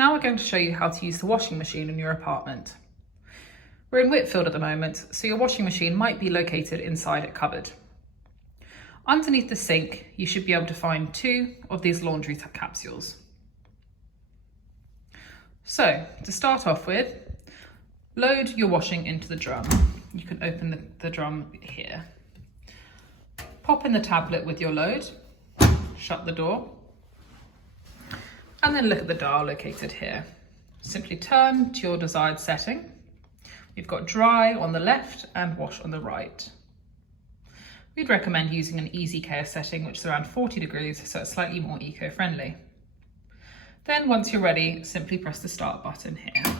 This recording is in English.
Now we're going to show you how to use the washing machine in your apartment. We're in Whitfield at the moment, so your washing machine might be located inside a cupboard. Underneath the sink, you should be able to find 2 of these laundry capsules. So, to start off with, load your washing into the drum. You can open the drum here. Pop in the tablet with your load, shut the door, and then look at the dial located here. Simply turn to your desired setting. We've got dry on the left and wash on the right. We'd recommend using an easy care setting, which is around 40 degrees, so it's slightly more eco-friendly. Then once you're ready, simply press the start button here.